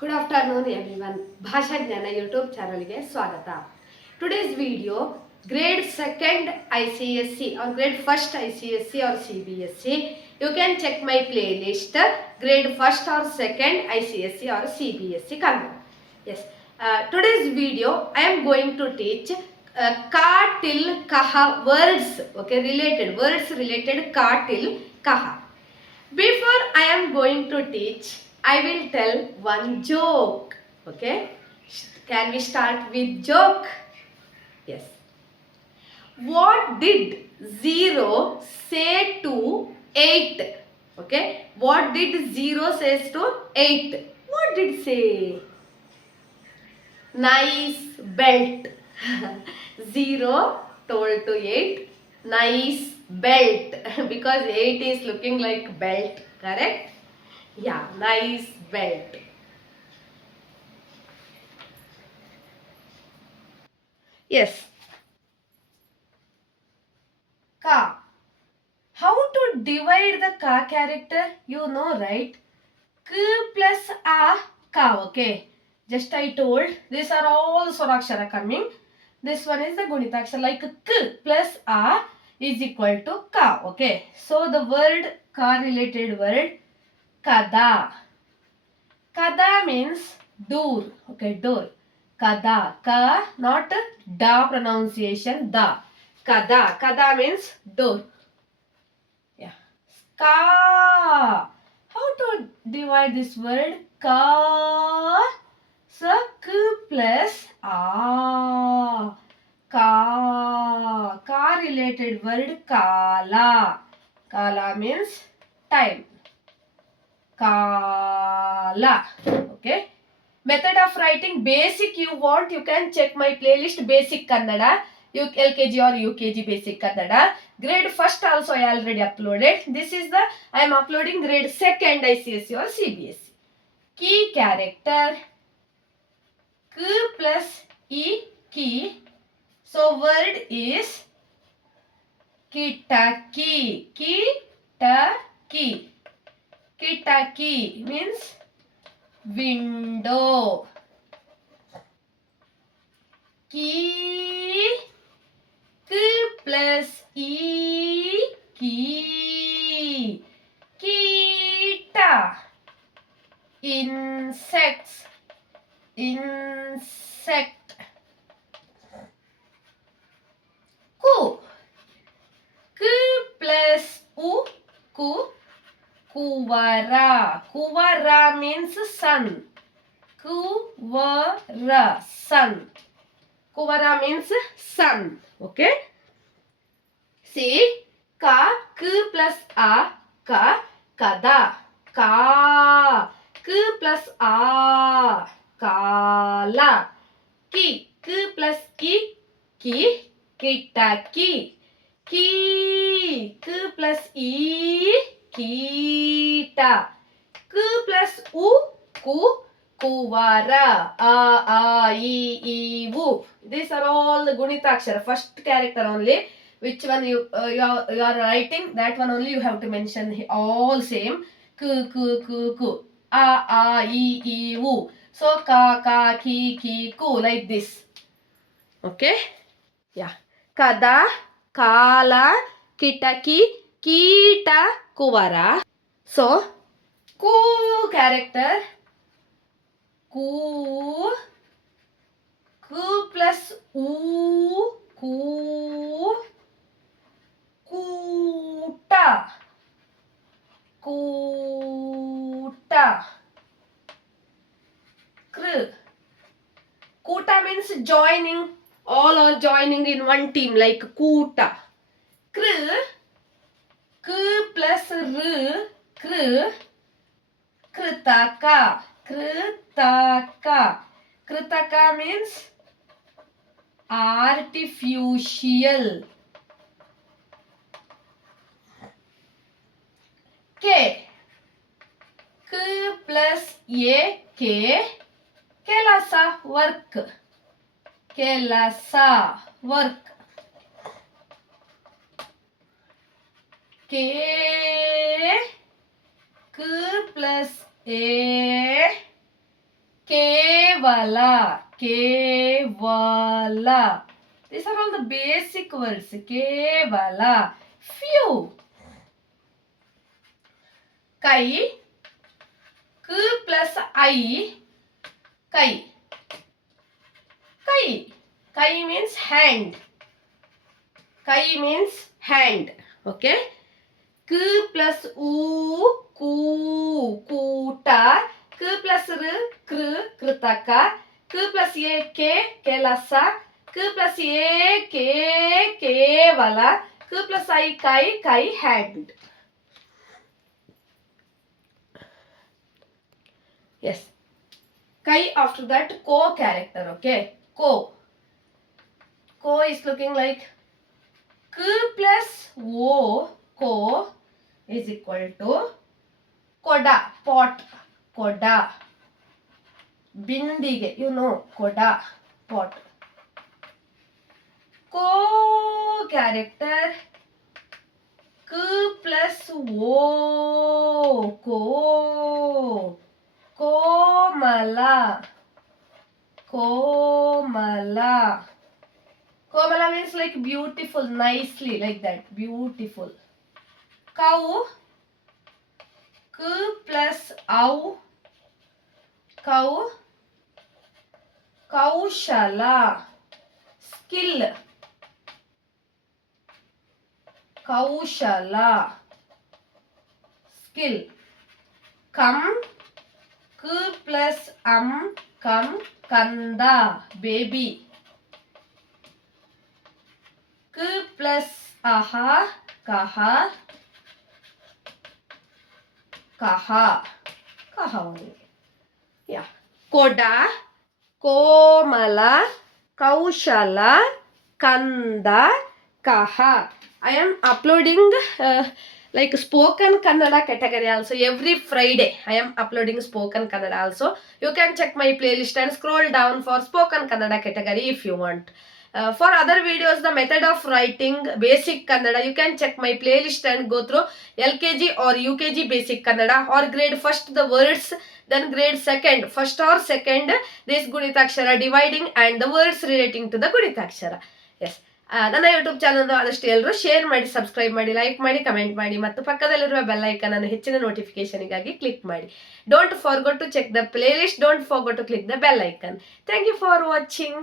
Good afternoon everyone. Bhasha Jnana YouTube channel ge swagata. Today's video grade 2nd ICSE or grade 1st ICSE or CBSE. You can check my playlist grade 1st or 2nd ICSE or CBSE Kannada. Yes. Today's video I am going to teach ka till kaha words. Okay, related words related ka till kaha. Before I am going to teach, I will tell one joke. Okay? Can we start with joke? Yes. What did 0 say to 8? Okay? What did 0 says to 8? What did it say? Nice belt. 0 told to 8, nice belt. Because 8 is looking like belt, correct? Yeah, nice belt. Yes. Ka. How to divide the ka character? You know, right? K plus a ka. Okay. Just I told. These are all Swarakshara coming. This one is the Gunitakshara. Like k plus a is equal to ka. Okay. So the word ka related word kada. Kada means door. Okay, door. Kada. Ka, not da pronunciation. Da. Kada. Kada means door. Yeah. Ka. How to divide this word? Ka. So, k plus a. Ka. Ka related word kala. Kala means time. Kala. Okay. Method of writing basic you want, you can check my playlist basic Kannada. LKG or UKG basic Kannada. Grade first also I already uploaded. This is the, I am uploading grade second ICSE or CBSE. Key character. K plus E key. So word is kitaki. Kitaki. Kitaki means window. Key. K plus E key. Kita. Insects. Insect. Ku. K plus U. Ku. Kuvara. Kuvara means sun. Kuvara. Sun. Kuvara means sun. Okay. See. Ka. K plus a. Ka. Kada. Ka. K plus a. Kala. Ki. K plus ki. Ki. Kitaki. Ki. K plus e. Kita. K plus u. Ku. Kuvara. A, I, U. These are all the Gunitakshara. First character only. Which one you are writing, that one only you have to mention. All same. K, Ku. A, I, U. So, ka, ki, ku. Like this. Okay? Yeah. Kada, kala, kitaki, kita, kuvara. So, ku character. Ku. Ku plus u. Ku. Kuta. Kuta. Kr. Kuta means joining. All are joining in one team like Kuta. Kr. K plus R. Kr. Kritaka. Kritaka. Kritaka means artificial. K. K plus A. K. Kelasa. Work. Kelasa. Work. K. K plus A. kevala. These are all the basic words. Kevala. Few. Kai. K plus I. Kai. Kai. Kai means hand. Kai means hand. Okay. K plus U. Ku. Kuta. K plus R. Kr. Kritaka. K plus A. K. Kelasa. K plus A. K. Kevala. K plus I. Kai. Kai hand. Yes. Kai after that ko character. Okay. Ko. Ko is looking like K plus O. Ko is equal to koda. Pot. Koda. Bindige. You know. Koda. Pot. Ko character K plus O. Ko. Komala. Komala. Komala means like beautiful, nicely, like that. Beautiful. Cow. K plus au. Cow. Kaushala. Skill. Kaushala. Skill. Come. K plus come. Kanda. Baby. K plus aha. Kaha. Kaha. Kaha only. Yeah. Koda. Komala. Kaushala. Kanda. Kaha. I am uploading like spoken Kannada category also every Friday. I am uploading spoken Kannada also. You can check my playlist and scroll down for spoken Kannada category if you want. For other videos, the method of writing basic Kannada, you can check my playlist and go through LKG or UKG basic Kannada, or grade first the words, then grade second, first or second this Gunitakshara dividing and the words relating to the Gunitakshara. Yes. ನನ್ನ YouTube channel ಆದಷ್ಟು ಎಲ್ಲರೂ share ಮಾಡಿ, subscribe ಮಾಡಿ, like ಮಾಡಿ, comment ಮಾಡಿ ಮತ್ತು ಪಕ್ಕದಲ್ಲಿರುವ bell icon ಅನ್ನು ಹೆಚ್ಚಿನ ನೋಟಿಫಿಕೇಶನ್ಗಾಗಿ ಕ್ಲಿಕ್ ಮಾಡಿ. Don't forget to check the playlist. Don't forget to click the bell icon. Thank you for watching.